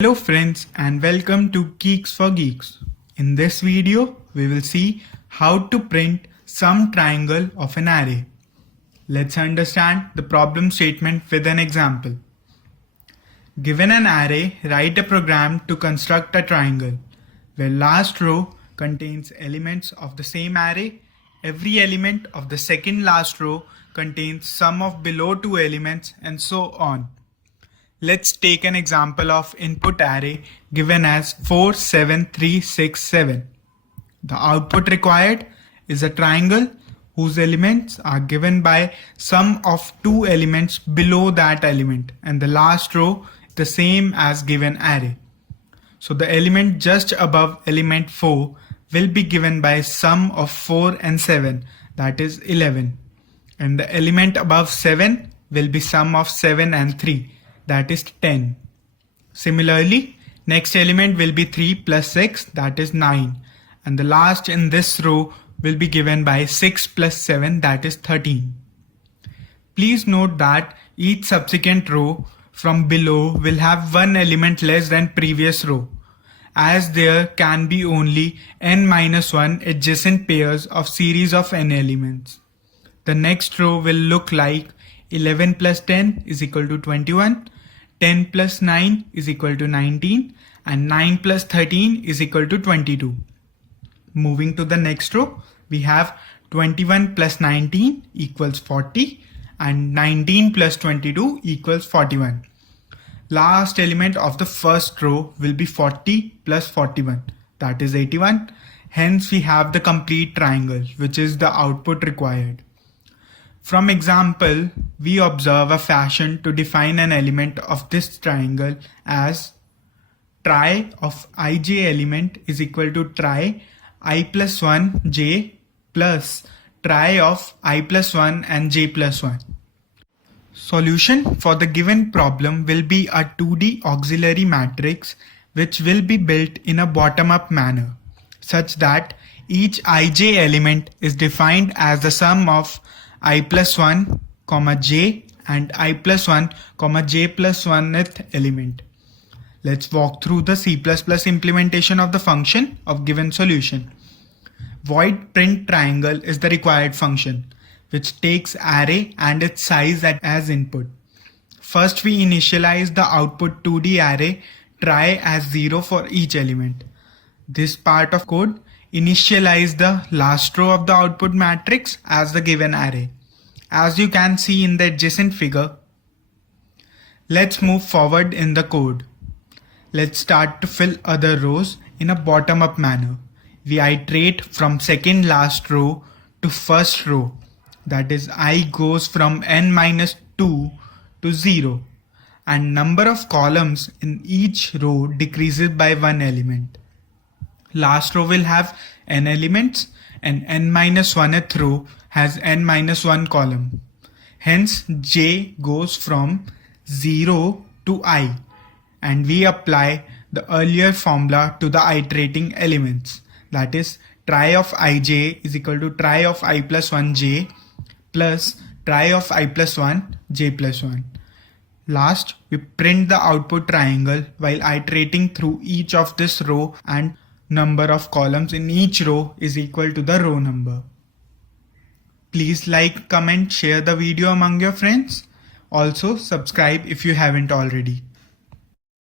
Hello friends and welcome to GeeksforGeeks. In this video, we will see how to print some triangle of an array. Let's understand the problem statement with an example. Given an array, write a program to construct a triangle where last row contains elements of the same array. Every element of the second last row contains sum of below two elements and so on. Let's take an example of input array given as 4, 7, 3, 6, 7. The output required is a triangle whose elements are given by sum of two elements below that element, and the last row is the same as given array. So the element just above element 4 will be given by sum of 4 and 7, that is 11. And the element above 7 will be sum of 7 and 3. That is 10. Similarly, next element will be 3 plus 6, that is 9. And the last in this row will be given by 6 plus 7, that is 13. Please note that each subsequent row from below will have one element less than previous row, as there can be only n-1 adjacent pairs of series of n elements. The next row will look like 11 plus 10 is equal to 21. 10 plus 9 is equal to 19 and 9 plus 13 is equal to 22. Moving to the next row, we have 21 plus 19 equals 40 and 19 plus 22 equals 41. Last element of the first row will be 40 plus 41, that is 81. Hence we have the complete triangle, which is the output required. From example, we observe a fashion to define an element of this triangle as tri of ij element is equal to tri I plus 1 j plus tri of I plus 1 and j plus 1. Solution for the given problem will be a 2D auxiliary matrix which will be built in a bottom-up manner, such that each ij element is defined as the sum of I plus 1, j and I plus 1, j plus 1th element. Let's walk through the C++ implementation of the function of given solution. Void print triangle is the required function, which takes array and its size as input. First we initialize the output 2D array try as 0 for each element. This part of code initialize the last row of the output matrix as the given array, as you can see in the adjacent figure. Let's move forward in the code. Let's start to fill other rows in a bottom-up manner. We iterate from second last row to first row, that is I goes from n-2 to 0, and number of columns in each row decreases by one element. Last row will have n elements and n-1th row has n-1 column. Hence j goes from 0 to I, and we apply the earlier formula to the iterating elements, that is tri of ij is equal to tri of I plus 1 j plus tri of I plus 1 j plus 1. Last, we print the output triangle while iterating through each of this row, and number of columns in each row is equal to the row number. Please like, comment, share the video among your friends. Also subscribe if you haven't already.